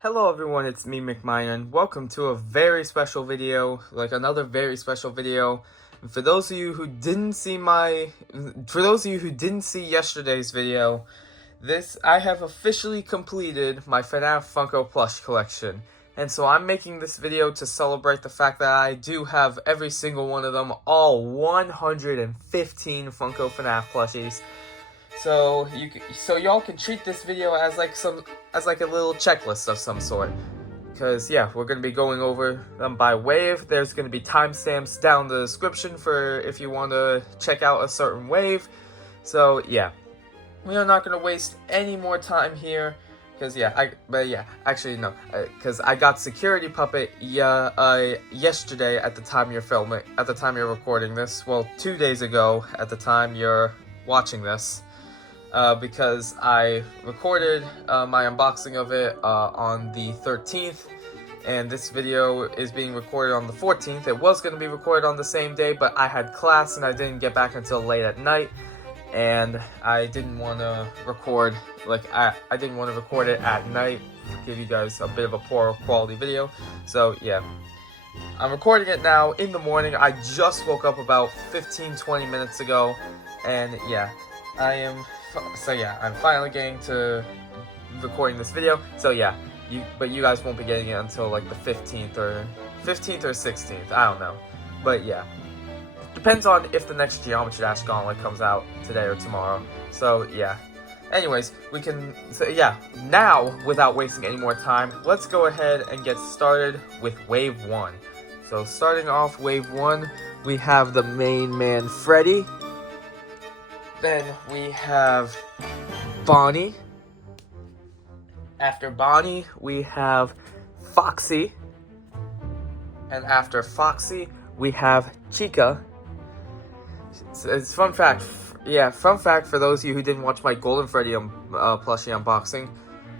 Hello everyone, it's me McMine and welcome to a very special video, another very special video. For those of you who didn't see yesterday's video, I have officially completed my FNAF Funko Plush collection. And so I'm making this video to celebrate the fact that I do have every single one of them, all 115 Funko FNAF plushies. So y'all can treat this video as a little checklist of some sort. Because yeah, we're gonna be going over them by wave. There's gonna be timestamps down the description for if you want to check out a certain wave. So yeah, we are not gonna waste any more time here. Because because I got Security Puppet yesterday at the time you're recording this. Well, 2 days ago at the time you're watching this. Because I recorded my unboxing of it on the 13th, and this video is being recorded on the 14th. It was going to be recorded on the same day, but I had class and I didn't get back until late at night, and I didn't want to record, I didn't want to record it at night, give you guys a bit of a poor quality video. So yeah, I'm recording it now in the morning. I just woke up about 15-20 minutes ago, and yeah, I'm finally getting to recording this video. So yeah, but you guys won't be getting it until like the 15th or 16th. I don't know. But yeah, depends on if the next Geometry Dash Gauntlet comes out today or tomorrow. So yeah. Anyways, now without wasting any more time, let's go ahead and get started with Wave 1. So starting off Wave 1, we have the main man Freddy. Then we have Bonnie. After Bonnie, we have Foxy. And after Foxy, we have Chica. It's fun fact for those of you who didn't watch my Golden Freddy plushie unboxing.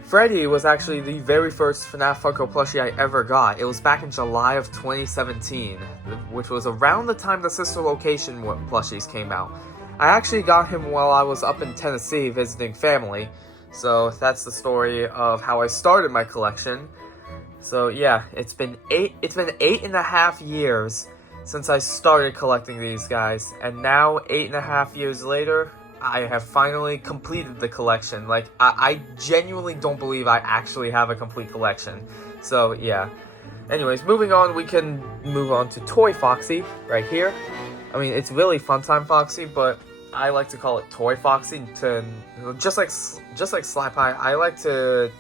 Freddy was actually the very first FNAF Funko plushie I ever got. It was back in July of 2017, which was around the time the Sister Location plushies came out. I actually got him while I was up in Tennessee visiting family, so that's the story of how I started my collection. So yeah, it's been 8.5 years since I started collecting these guys, and now 8.5 years later, I have finally completed the collection. I genuinely don't believe I actually have a complete collection. So yeah. Anyways, moving on, we can move on to Toy Foxy right here. I mean, it's really Funtime Foxy, but I like to call it Toy Foxy to just like Sly Pie. I like to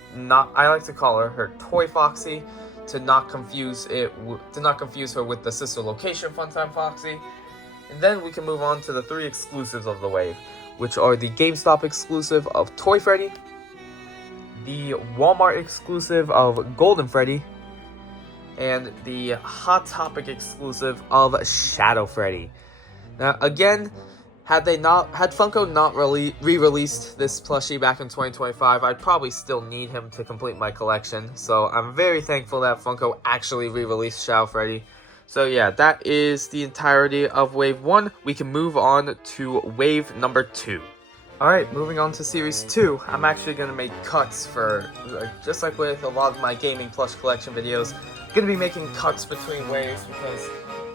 call her Toy Foxy to not confuse her with the Sister Location Funtime Foxy. And then we can move on to the 3 exclusives of the wave, which are the GameStop exclusive of Toy Freddy, the Walmart exclusive of Golden Freddy, and the Hot Topic exclusive of Shadow Freddy. Now again, had Funko not re-released this plushie back in 2025, I'd probably still need him to complete my collection. So I'm very thankful that Funko actually re-released Shadow Freddy. So yeah, that is the entirety of Wave 1. We can move on to Wave number 2. Alright, moving on to Series 2, I'm actually going to make cuts for, just like with a lot of my gaming plush collection videos, I'm going to be making cuts between waves because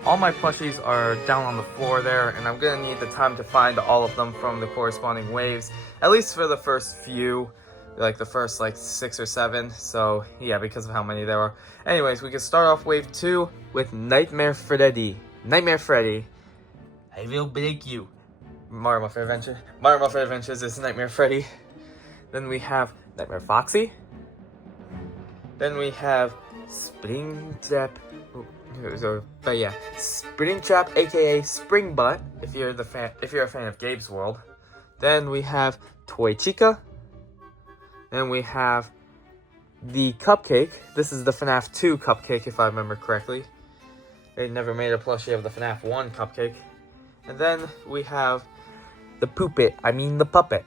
all my plushies are down on the floor there, and I'm going to need the time to find all of them from the corresponding waves, at least for the first few, like the first 6 or 7, so yeah, because of how many there are. Anyways, we can start off Wave 2 with Nightmare Freddy. Nightmare Freddy, I will break you. Mario Muffin Adventures is Nightmare Freddy. Then we have Nightmare Foxy. Then we have Springtrap. Springtrap, aka Spring Butt, if you're a fan of Gabe's World. Then we have Toy Chica. Then we have the Cupcake. This is the FNAF 2 Cupcake, if I remember correctly. They never made a plushie of the FNAF 1 Cupcake. And then we have the the Puppet.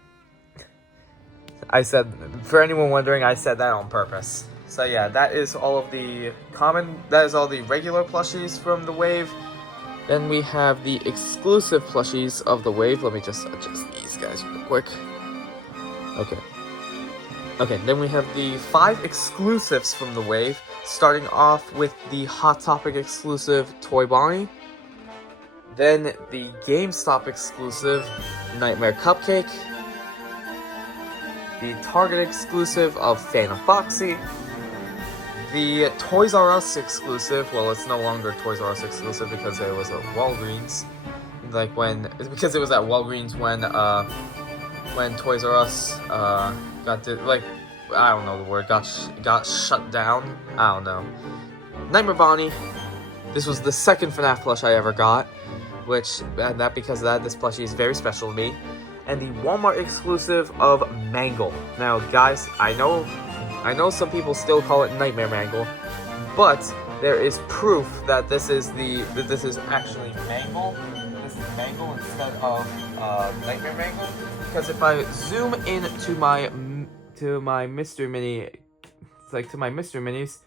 For anyone wondering, I said that on purpose. So yeah, that is all the regular plushies from the wave. Then we have the exclusive plushies of the wave. Let me just adjust these guys real quick. Okay. Okay, then we have the 5 exclusives from the wave, starting off with the Hot Topic exclusive Toy Bonnie, then the GameStop exclusive Nightmare Cupcake, the Target exclusive of Fan of Foxy, the Toys R Us exclusive, well, it's no longer Toys R Us exclusive because it was at Walgreens, because it was at Walgreens when Toys R Us I don't know the word, got shut down. I don't know. Nightmare Bonnie. This was the second FNAF plush I ever got, because of that, this plushie is very special to me. And the Walmart exclusive of Mangle. Now, guys, I know some people still call it Nightmare Mangle, but there is proof that this is actually Mangle. This is Mangle instead of Nightmare Mangle. Because if I zoom in to my mystery mini, to my mystery minis,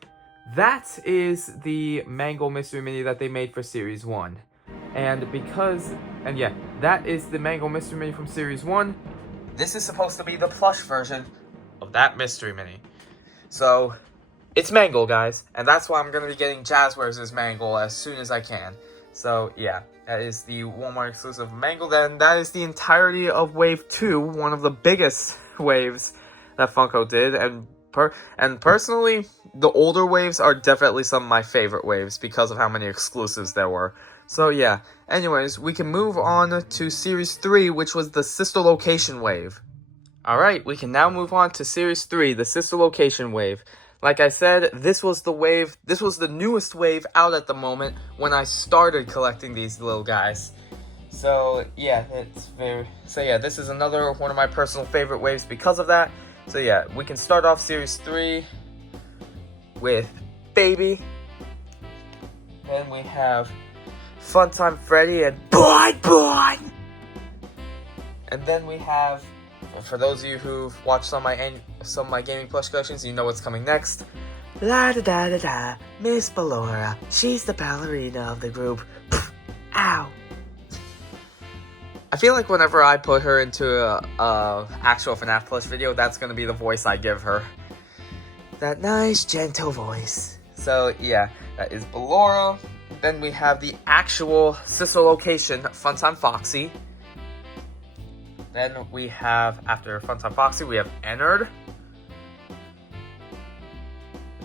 that is the Mangle mystery mini that they made for Series 1. And yeah, that is the Mangle mystery mini from Series 1. This is supposed to be the plush version of that mystery mini. So, it's Mangle, guys, and that's why I'm going to be getting Jazwares' Mangle as soon as I can. So, yeah, that is the Walmart exclusive Mangle. Then that is the entirety of Wave 2, one of the biggest waves that Funko did, and personally, the older waves are definitely some of my favorite waves because of how many exclusives there were. So yeah, anyways, we can move on to Series 3, which was the Sister Location wave. Alright, we can now move on to Series 3, the Sister Location wave. Like I said, this was the newest wave out at the moment when I started collecting these little guys. So yeah, this is another one of my personal favorite waves because of that. So yeah, we can start off Series 3 with Baby. Then we have Funtime Freddy and Boy! And then we have, for those of you who've watched some of my gaming plush collections, you know what's coming next. La da da da da, Miss Ballora. She's the ballerina of the group. Ow. I feel like whenever I put her into a actual FNAF plush video, that's gonna be the voice I give her. That nice, gentle voice. So yeah, that is Ballora. Then we have the actual Sister Location, Funtime Foxy. Then we have, after Funtime Foxy, we have Ennard.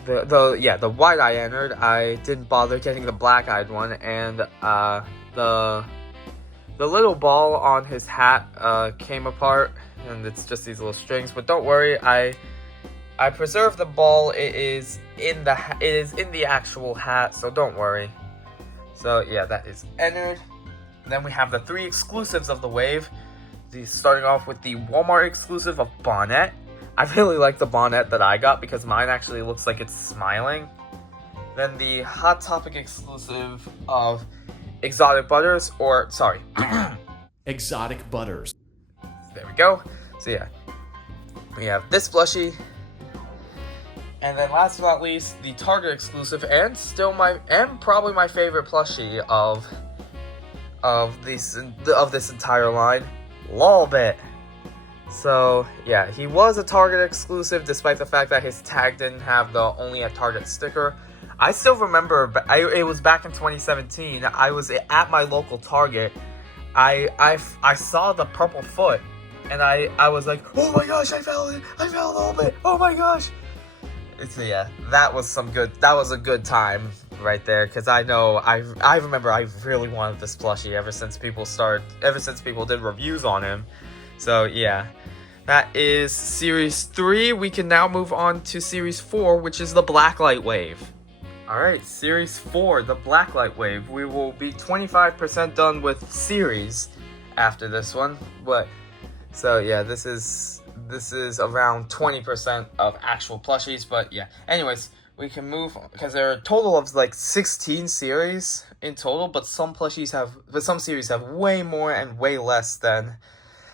The white-eye Ennard. I didn't bother getting the black-eyed one, and the little ball on his hat came apart, and it's just these little strings. But don't worry, I preserved the ball. It is in the actual hat, so don't worry. So yeah, that is Ennard. Then we have the 3 exclusives of the wave. Starting off with the Walmart exclusive of Bonnet. I really like the Bonnet that I got because mine actually looks like it's smiling. Then the Hot Topic exclusive of Exotic Butters, Exotic Butters. There we go. So yeah, we have this plushie. And then last but not least, the Target exclusive and probably my favorite plushie of this entire line, Lolbit. So yeah, he was a Target exclusive despite the fact that his tag didn't have the only at Target sticker. I still remember, it was back in 2017. I was at my local Target. I saw the purple foot, and I was like, oh my gosh, I found a little bit. Oh my gosh. So yeah, that was a good time right there, because I remember I really wanted this plushie ever since people did reviews on him. So yeah, that is Series 3. We can now move on to Series 4, which is the Blacklight wave. Alright, Series 4, the Blacklight wave. We will be 25% done with Series after this one. So yeah, this is around 20% of actual plushies, but yeah. Anyways, we can move, because there are a total of like 16 series in total, but some series have way more and way less than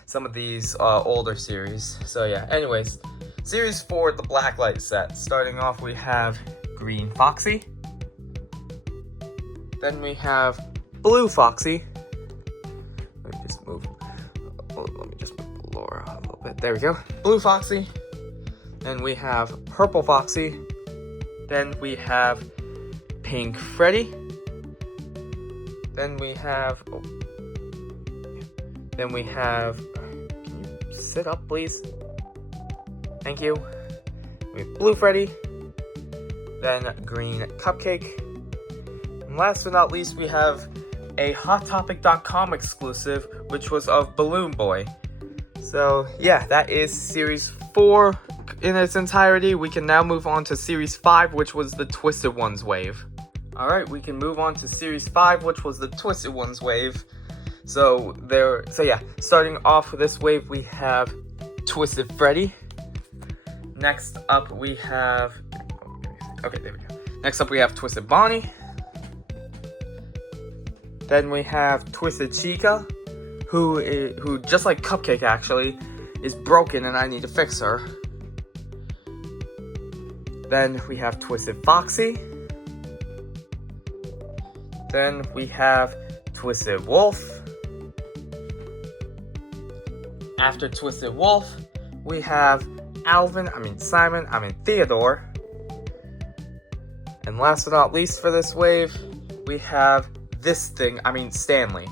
some of these older series. So yeah, anyways, Series 4, the Blacklight set. Starting off, we have Green Foxy. Then we have Blue Foxy. Let me just move Laura a little bit. There we go. Blue Foxy. Then we have Purple Foxy. Then we have Pink Freddy. Then we have, can you sit up please? Thank you. We have Blue Freddy. Then Green Cupcake. And last but not least, we have a HotTopic.com exclusive, which was of Balloon Boy. So yeah, that is Series 4 in its entirety. We can now move on to Series 5, which was the Twisted Ones wave. Alright, we can move on to Series 5, which was the Twisted Ones wave. So yeah, starting off with this wave, we have Twisted Freddy. Next up we have, okay, there we go. Next up we have Twisted Bonnie. Then we have Twisted Chica, who just like Cupcake actually, is broken and I need to fix her. Then we have Twisted Foxy. Then we have Twisted Wolf. After Twisted Wolf, we have Simon, Theodore. And last but not least for this wave, we have Stanley.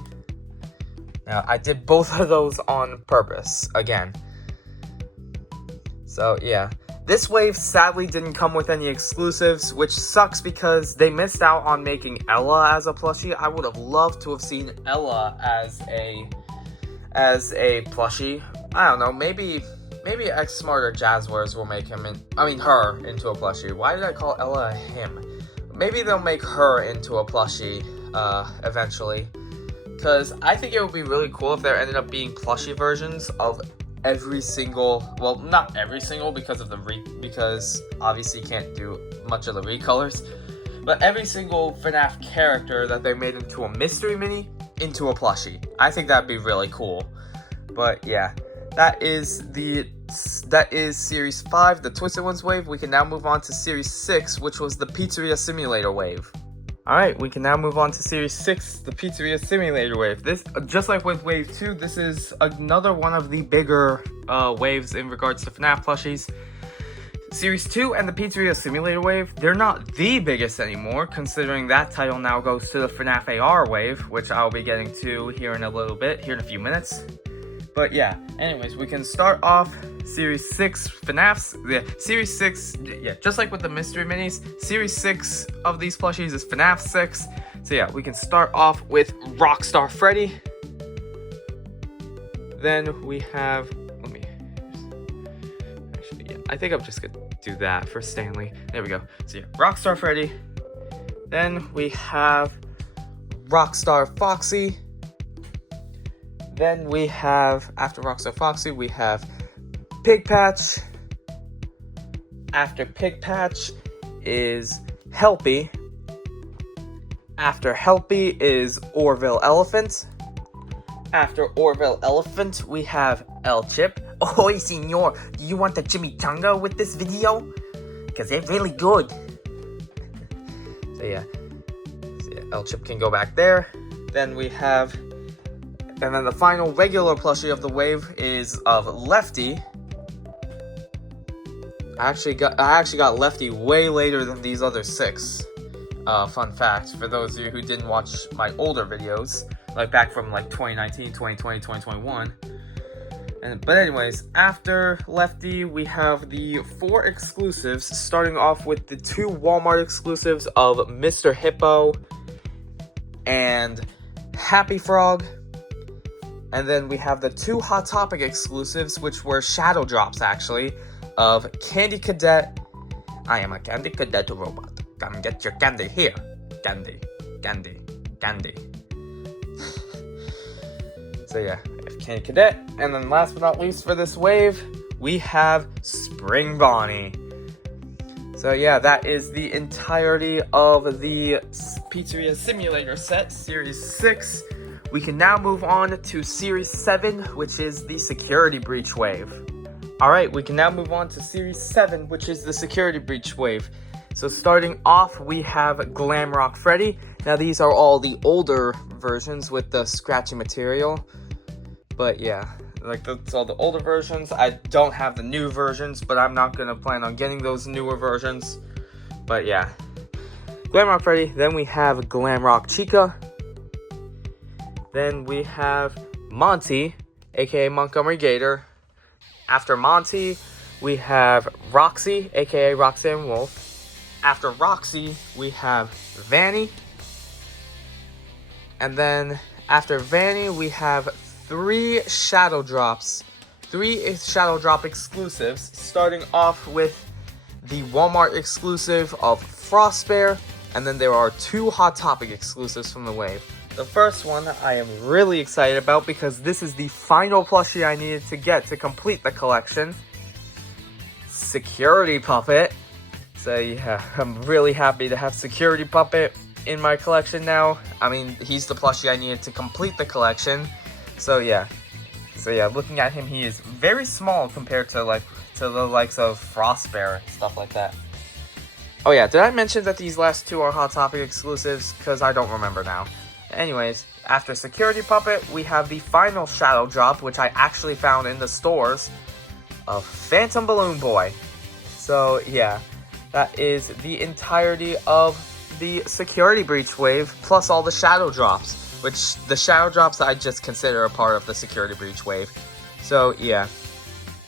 Now, I did both of those on purpose, again. So, yeah. This wave sadly didn't come with any exclusives, which sucks because they missed out on making Ella as a plushie. I would have loved to have seen Ella as a plushie. I don't know, maybe XSmart or Jazwares will make her into a plushie. Why did I call Ella a him? Maybe they'll make her into a plushie eventually. Because I think it would be really cool if there ended up being plushie versions of every single, well, not every single because obviously you can't do much of the recolors, but every single FNAF character that they made into a mystery mini into a plushie. I think that'd be really cool. But yeah, that is Series 5, the Twisted Ones wave. We can now move on to Series 6, which was the Pizzeria Simulator wave. Alright, we can now move on to Series 6, the Pizzeria Simulator wave. This, just like with Wave 2, this is another one of the bigger waves in regards to FNAF plushies. Series 2 and the Pizzeria Simulator wave, they're not the biggest anymore, considering that title now goes to the FNAF AR wave, which I'll be getting to here in a few minutes. But yeah, anyways, we can start off Series 6 FNAFs. Yeah, Series 6, yeah, just like with the mystery minis, Series 6 of these plushies is FNAF 6. So yeah, we can start off with Rockstar Freddy. Then we have, I think I'm just gonna do that for Stanley. There we go. So yeah, Rockstar Freddy. Then we have Rockstar Foxy. Then we have, after Rockstar Foxy, we have Pig Patch. After Pig Patch is Helpy. After Helpy is Orville Elephant. After Orville Elephant, we have El Chip. Oi, senor, do you want the chimichanga with this video? Because they're really good. So yeah, El Chip can go back there. Then we have, and then the final regular plushie of the wave is of Lefty. I actually got Lefty way later than these other 6. Fun fact, for those of you who didn't watch my older videos, like back from like 2019, 2020, 2021. But anyways, after Lefty, we have the 4 exclusives, starting off with the 2 Walmart exclusives of Mr. Hippo and Happy Frog. And then we have the 2 Hot Topic exclusives, which were shadow drops, actually, of Candy Cadet. I am a Candy Cadet robot. Come get your candy here. Candy, candy, candy. So yeah, we have Candy Cadet. And then last but not least for this wave, we have Spring Bonnie. So yeah, that is the entirety of the Pizzeria Simulator set, Series 6. We can now move on to Series 7, which is the Security Breach wave. Alright, we can now move on to Series 7, which is the Security Breach wave. So starting off, we have Glamrock Freddy. Now these are all the older versions with the scratchy material. But yeah, Like, that's all the older versions. I don't have the new versions, but I'm not gonna plan on getting those newer versions. But yeah. Glamrock Freddy. Then we have Glamrock Chica. Then we have Monty, aka Montgomery Gator. After Monty, we have Roxy, aka Roxanne Wolf. After Roxy, we have Vanny. And then after Vanny, we have three Shadow Drop exclusives, starting off with the Walmart exclusive of Frostbear, and then there are two Hot Topic exclusives from the wave. The first one I am really excited about because this is the final plushie I needed to get to complete the collection. Security Puppet. So yeah, I'm really happy to have Security Puppet in my collection now. I mean, he's the plushie I needed to complete the collection. So yeah, looking at him, he is very small compared to the likes of Frostbear and stuff like that. Oh yeah, did I mention that these last two are Hot Topic exclusives? Because I don't remember now. Anyways, after Security Puppet, we have the final Shadow Drop, which I actually found in the stores, of Phantom Balloon Boy. So yeah, that is the entirety of the Security Breach wave, plus all the Shadow Drops, which the Shadow Drops I just consider a part of the Security Breach wave. So yeah,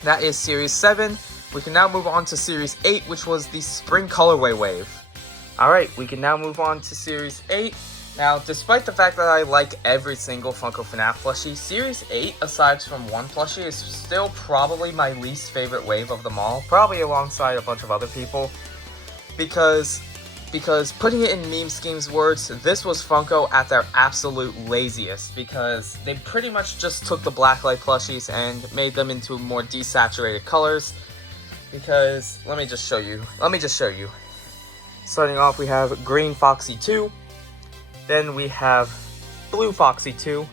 that is Series 7. We can now move on to Series 8, which was the Spring Colorway wave. Alright, we can now move on to Series 8. Now, despite the fact that I like every single Funko FNAF plushie, Series 8, aside from one plushie, is still probably my least favorite wave of them all. Probably alongside a bunch of other people. Because putting it in Meme Scheme's words, this was Funko at their absolute laziest. Because they pretty much just took the Blacklight plushies and made them into more desaturated colors. Because, let me just show you. Starting off, we have Green Foxy 2. Then we have Blue Foxy 2.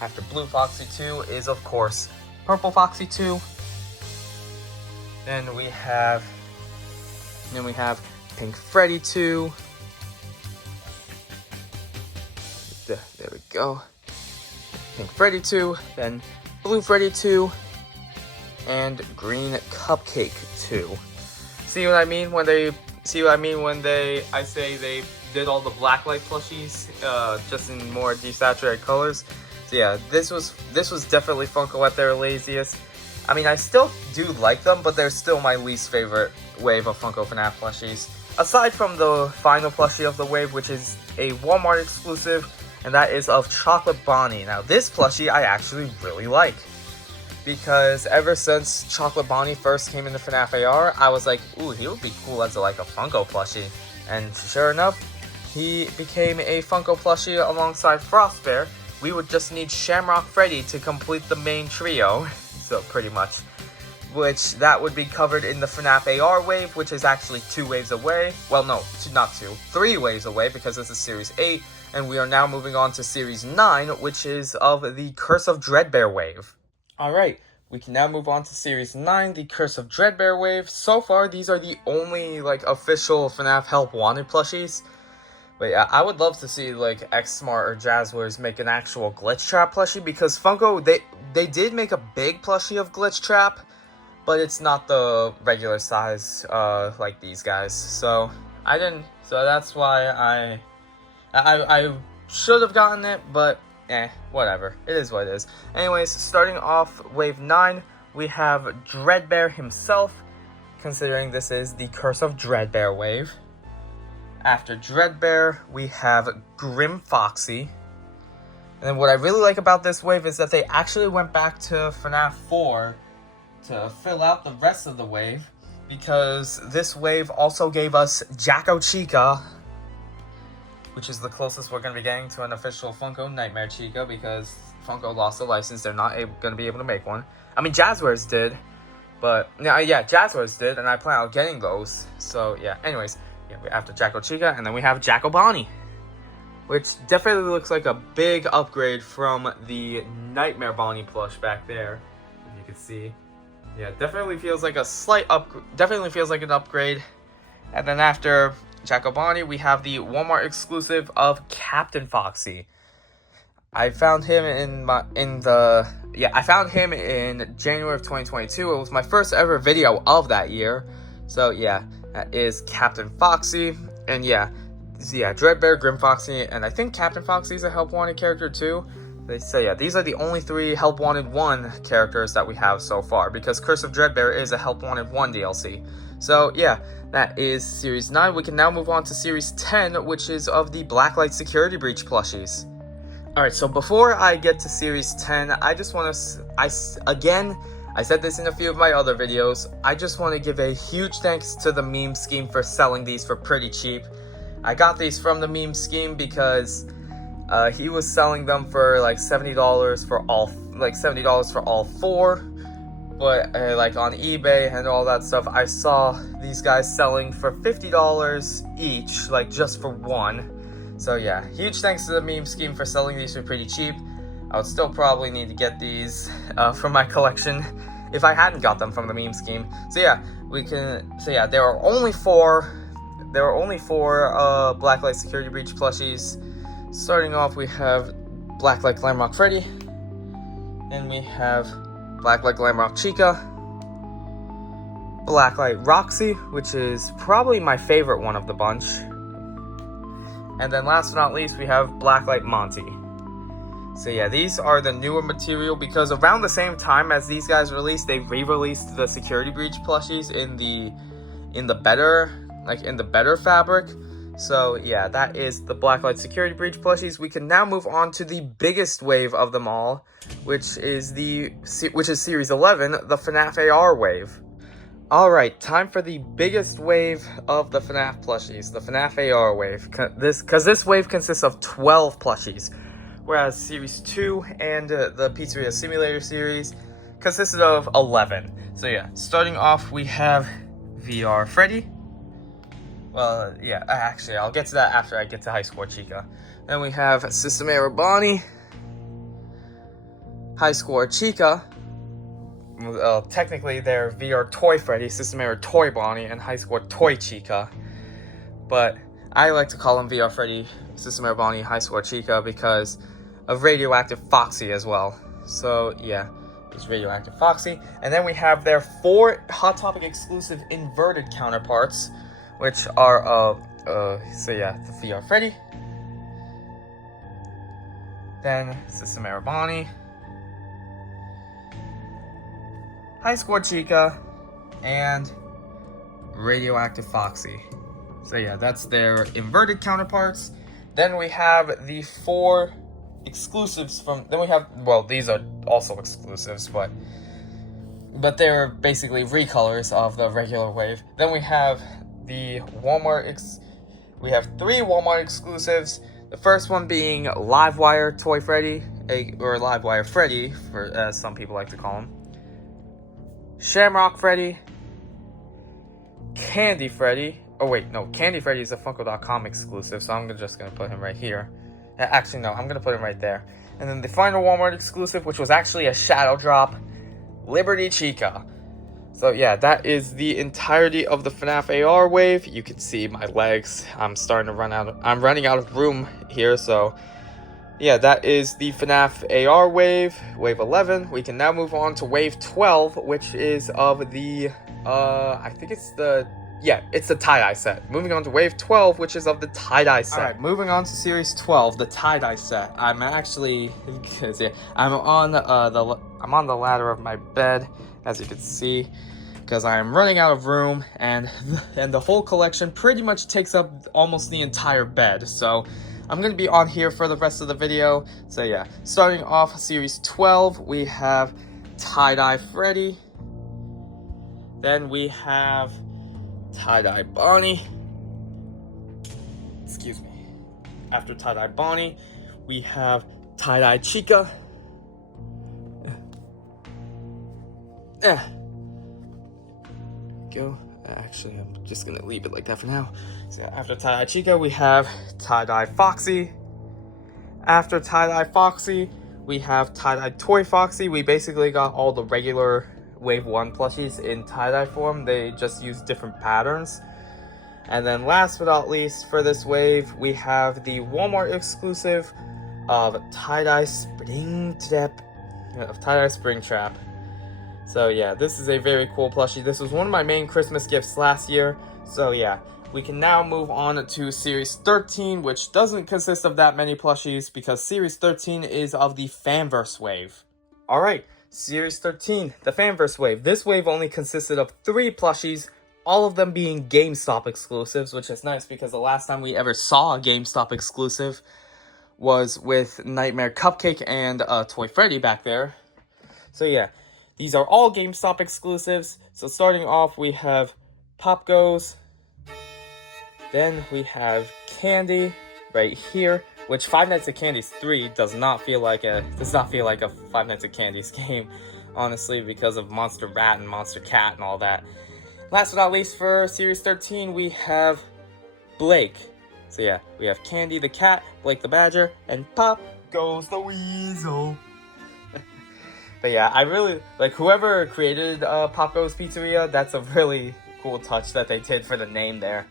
After Blue Foxy 2 is, of course, Purple Foxy 2. Then we have Pink Freddy 2. There we go. Pink Freddy 2. Then Blue Freddy 2. And Green Cupcake 2. See what I mean when I say they did all the Blacklight plushies, just in more desaturated colors. So yeah, this was definitely Funko at their laziest. I mean, I still do like them, but they're still my least favorite wave of Funko FNAF plushies. Aside from the final plushie of the wave, which is a Walmart exclusive, and that is of Chocolate Bonnie. Now, this plushie I actually really like, because ever since Chocolate Bonnie first came into FNAF AR, I was like, ooh, he would be cool as a Funko plushie. And sure enough, he became a Funko plushie alongside Frostbear. We would just need Shamrock Freddy to complete the main trio. So pretty much. Which that would be covered in the FNAF AR wave, which is actually 2 waves away. Well, no, not 2. 3 waves away, because this is Series 8. And we are now moving on to Series 9, which is of the Curse of Dreadbear wave. Alright, we can now move on to Series 9, the Curse of Dreadbear wave. So far, these are the only, official FNAF Help Wanted plushies. But yeah, I would love to see, XSmart or Jazwares make an actual Glitch Trap plushie, because Funko, they did make a big plushie of Glitch Trap, but it's not the regular size, like these guys. So, that's why I should have gotten it, but whatever. It is what it is. Anyways, starting off Wave 9, we have Dreadbear himself, considering this is the Curse of Dreadbear wave. After Dreadbear, we have Grim Foxy. And then what I really like about this wave is that they actually went back to FNAF 4 to fill out the rest of the wave, because this wave also gave us Jacko Chica, which is the closest we're going to be getting to an official Funko Nightmare Chica, because Funko lost the license. They're not going to be able to make one. I mean, Jazwares did, but yeah, Jazwares did, and I plan on getting those. So yeah, anyways, yeah, after Jacko Chica, and then we have Jacko Bonnie, which definitely looks like a big upgrade from the Nightmare Bonnie plush back there, if you can see. Yeah, definitely feels like a slight definitely feels like an upgrade. And then after Jacko Bonnie, we have the Walmart exclusive of Captain Foxy. I found him I found him in January of 2022. It was my first ever video of that year. So yeah, that is Captain Foxy, and yeah, Dreadbear, Grim Foxy, and I think Captain Foxy is a Help Wanted character too. So yeah, these are the only 3 Help Wanted 1 characters that we have so far, because Curse of Dreadbear is a Help Wanted 1 DLC. So yeah, that is Series 9. We can now move on to Series 10, which is of the Blacklight Security Breach plushies. Alright, so before I get to Series 10, I just want to, I said this in a few of my other videos, I just want to give a huge thanks to the Meme Scheme for selling these for pretty cheap. I got these from the Meme Scheme because he was selling them for like $70 for all 4. But like on eBay and all that stuff, I saw these guys selling for $50 each, like just for 1. So yeah, huge thanks to the Meme Scheme for selling these for pretty cheap. I would still probably need to get these for my collection if I hadn't got them from the Meme Scheme. So yeah, there are only 4 Blacklight Security Breach plushies. Starting off, we have Blacklight Glamrock Freddy. Then we have Blacklight Glamrock Chica. Blacklight Roxy, which is probably my favorite one of the bunch. And then last but not least, we have Blacklight Monty. So yeah, these are the newer material, because around the same time as these guys released, they re-released the Security Breach plushies in the better fabric. So yeah, that is the Blacklight Security Breach plushies. We can now move on to the biggest wave of them all, which is Series 11, the FNAF AR wave. Alright, time for the biggest wave of the FNAF plushies, the FNAF AR wave. Because this wave consists of 12 plushies, whereas Series 2 and the Pizzeria Simulator series consisted of 11. So yeah, starting off, we have VR Freddy. Well, yeah, actually, I'll get to that after I get to High Score Chica. Then we have System Error Bonnie, High Score Chica. Technically, they're VR Toy Freddy, System Error Toy Bonnie, and High Score Toy Chica. But I like to call them VR Freddy, System Error Bonnie, High Score Chica because of Radioactive Foxy as well. So yeah, it's Radioactive Foxy. And then we have their 4 Hot Topic exclusive inverted counterparts, which are the VR Freddy, then System Error Bonnie, High Score Chica, and Radioactive Foxy. So yeah, that's their inverted counterparts. Then we have the 4 exclusives these are also exclusives, but they're basically recolors of the regular wave. Then we have the we have 3 Walmart exclusives. The first one being Livewire Toy Freddy, or Livewire Freddy, as some people like to call him. Shamrock Freddy, Candy Freddy. Oh wait, no, Candy Freddy is a Funko.com exclusive, so I'm just gonna put him right here. Actually, no, I'm gonna put him right there. And then the final Walmart exclusive, which was actually a shadow drop, Liberty Chica. So yeah, that is the entirety of the FNAF AR wave. You can see my legs. I'm running out of room here, so yeah, that is the FNAF AR wave, wave 11. We can now move on to wave 12, which is of the it's the tie-dye set. Moving on to wave 12, which is of the tie-dye set. Alright, moving on to series 12, the tie-dye set. I'm actually I'm on the ladder of my bed, as you can see, because I am running out of room, and the whole collection pretty much takes up almost the entire bed. So I'm going to be on here for the rest of the video. So yeah, starting off series 12, we have Tie-Dye Freddy. Then we have Tie-Dye Bonnie. Excuse me. After Tie-Dye Bonnie, we have Tie-Dye Chica. Go. Actually, I'm just gonna leave it like that for now. So after Tie-Dye Chica, we have Tie-Dye Foxy. After Tie-Dye Foxy, we have Tie-Dye Toy Foxy. We basically got all the regular Wave 1 plushies in tie-dye form. They just use different patterns. And then last but not least for this wave, we have the Walmart exclusive of tie-dye spring trap. So yeah, this is a very cool plushie. This was one of my main Christmas gifts last year. So yeah, we can now move on to Series 13, which doesn't consist of that many plushies because Series 13 is of the Fanverse wave. Alright, Series 13, the Fanverse wave. This wave only consisted of 3 plushies, all of them being GameStop exclusives, which is nice because the last time we ever saw a GameStop exclusive was with Nightmare Cupcake and Toy Freddy back there. So yeah. These are all GameStop exclusives. So starting off, we have Pop Goes. Then we have Candy right here, which Five Nights at Candy's 3 does not feel like a Five Nights at Candy's game, honestly, because of Monster Rat and Monster Cat and all that. Last but not least, for Series 13, we have Blake. So yeah, we have Candy the cat, Blake the badger, and Pop Goes the weasel. But yeah, I really, like, whoever created Pop Goes Pizzeria, that's a really cool touch that they did for the name there.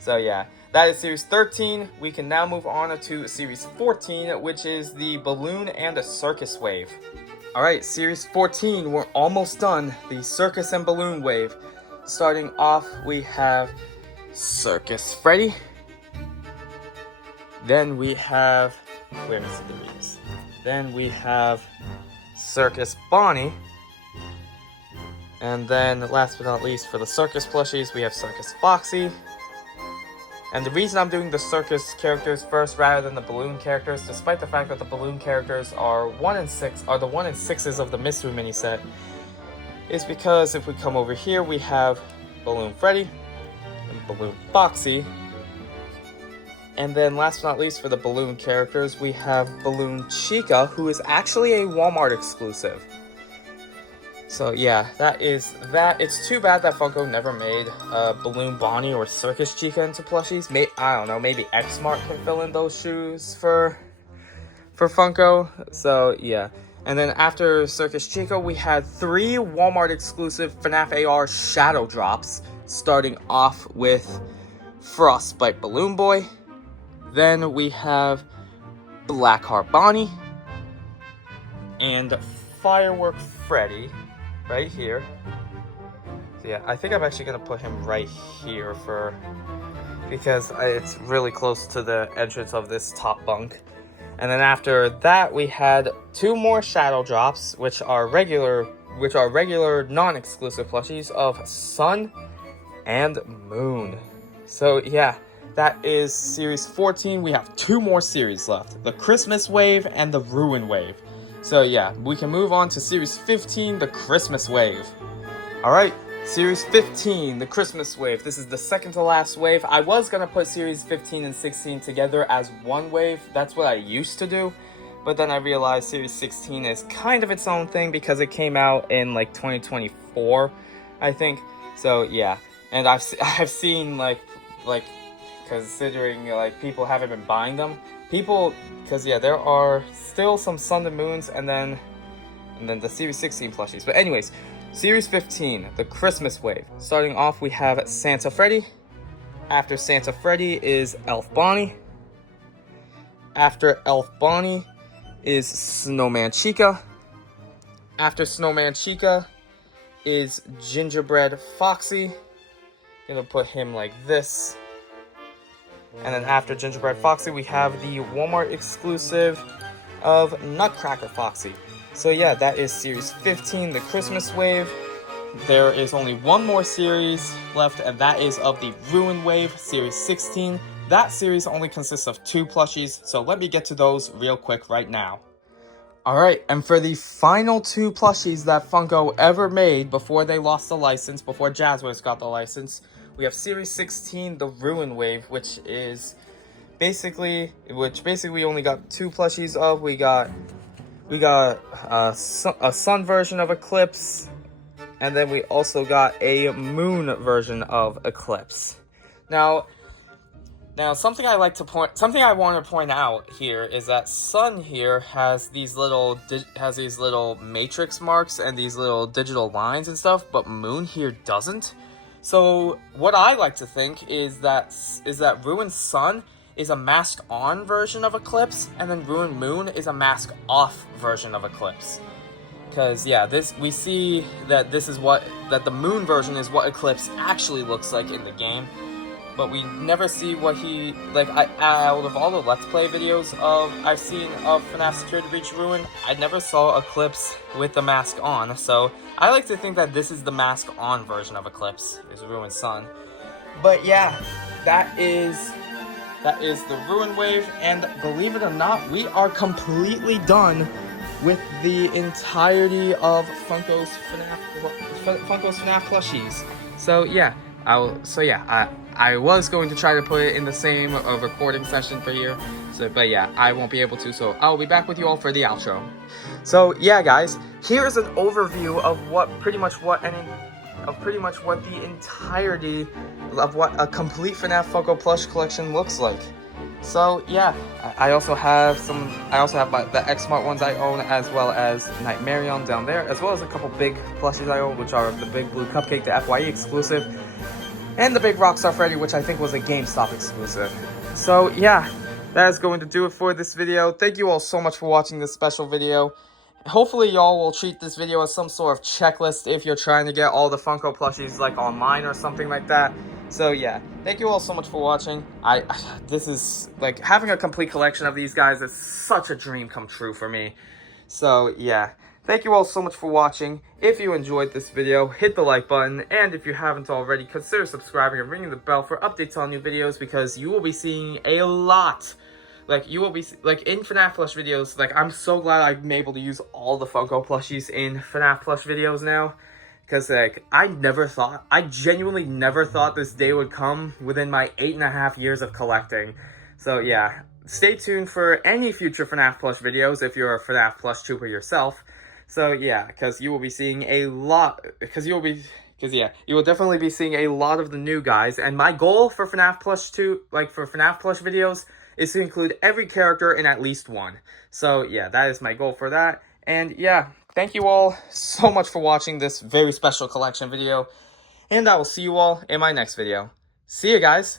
So yeah, that is Series 13. We can now move on to Series 14, which is the Balloon and a Circus wave. Alright, Series 14, we're almost done. The Circus and Balloon wave. Starting off, we have Circus Freddy. Then we have, where is the reads? Then we have Circus Bonnie. And then, last but not least, for the Circus plushies, we have Circus Foxy. And the reason I'm doing the Circus characters first rather than the Balloon characters, despite the fact that the Balloon characters are the 1 in 6s of the Mystery Mini set, is because if we come over here, we have Balloon Freddy and Balloon Foxy. And then last but not least for the Balloon characters, we have Balloon Chica, who is actually a Walmart exclusive. So yeah, that is that. It's too bad that Funko never made Balloon Bonnie or Circus Chica into plushies. I don't know, maybe XSmart can fill in those shoes for Funko. So yeah. And then after Circus Chica, we had 3 Walmart exclusive FNAF AR Shadow Drops, starting off with Frostbite Balloon Boy. Then we have Blackheart Bonnie and Firework Freddy right here. So yeah, I think I'm actually gonna put him right here because it's really close to the entrance of this top bunk. And then after that, we had 2 more Shadow Drops, which are regular non-exclusive plushies of Sun and Moon. So yeah. That is Series 14. We have 2 more series left. The Christmas Wave and the Ruin Wave. So yeah, we can move on to Series 15, the Christmas Wave. Alright, Series 15, the Christmas Wave. This is the second to last wave. I was going to put Series 15 and 16 together as one wave. That's what I used to do. But then I realized Series 16 is kind of its own thing because it came out in like 2024, I think. So yeah, and I've seen like considering like people haven't been buying them, because yeah, there are still some Sun and Moons, and then the Series 16 plushies. But anyways, Series 15, the Christmas wave. Starting off, we have Santa Freddy. After Santa Freddy is Elf Bonnie. After Elf Bonnie is Snowman Chica. After Snowman Chica is Gingerbread Foxy. Gonna put him like this. And then after Gingerbread Foxy, we have the Walmart exclusive of Nutcracker Foxy. So yeah, that is Series 15, the Christmas Wave. There is only one more series left, and that is of the Ruin Wave, Series 16. That series only consists of 2 plushies, so let me get to those real quick right now. Alright, and for the final 2 plushies that Funko ever made before they lost the license, before Jazwares got the license, we have Series 16, the Ruin Wave, which basically we only got 2 plushies of. We got a Sun version of Eclipse, and then we also got a Moon version of Eclipse. Now something I want to point out here is that Sun here has these little matrix marks and these little digital lines and stuff, but Moon here doesn't. So what I like to think is that Ruined Sun is a mask on version of Eclipse, and then Ruined Moon is a mask off version of Eclipse. Because yeah, we see that the Moon version is what Eclipse actually looks like in the game, but we never see what he, like, out of all the Let's Play videos I've seen of FNAF Security Breach Ruin, I never saw Eclipse with the mask on, so I like to think that this is the mask on version of Eclipse, is Ruin's son. But yeah, that is the Ruin Wave, and believe it or not, we are completely done with the entirety of Funko's FNAF Plushies. So yeah, I was going to try to put it in the same recording session for here, but yeah, I won't be able to, so I'll be back with you all for the outro. So yeah, guys, here's an overview of pretty much what the entirety of what a complete FNAF Funko Plush collection looks like. So yeah, I also have the XSmart ones I own, as well as Nightmarion down there, as well as a couple big plushies I own, which are the Big Blue Cupcake, the FYE exclusive, and the Big Rockstar Freddy, which I think was a GameStop exclusive. So yeah, that is going to do it for this video. Thank you all so much for watching this special video. Hopefully y'all will treat this video as some sort of checklist if you're trying to get all the Funko plushies like online or something like that. So yeah, thank you all so much for watching. This is, like, having a complete collection of these guys is such a dream come true for me. So yeah, thank you all so much for watching. If you enjoyed this video, hit the like button, and if you haven't already, consider subscribing and ringing the bell for updates on new videos, because you will be seeing a lot. Like, you will be, like, in FNAF Plush videos, like, I'm so glad I'm able to use all the Funko plushies in FNAF Plush videos now. Because, like, I genuinely never thought this day would come within my 8.5 years of collecting. So, yeah, stay tuned for any future FNAF Plush videos if you're a FNAF Plush trooper yourself. So, yeah, because you will be seeing a lot, you will definitely be seeing a lot of the new guys. And my goal for FNAF Plush for FNAF Plush videos is to include every character in at least one. So, yeah, that is my goal for that. And, yeah, thank you all so much for watching this very special collection video, and I will see you all in my next video. See you guys!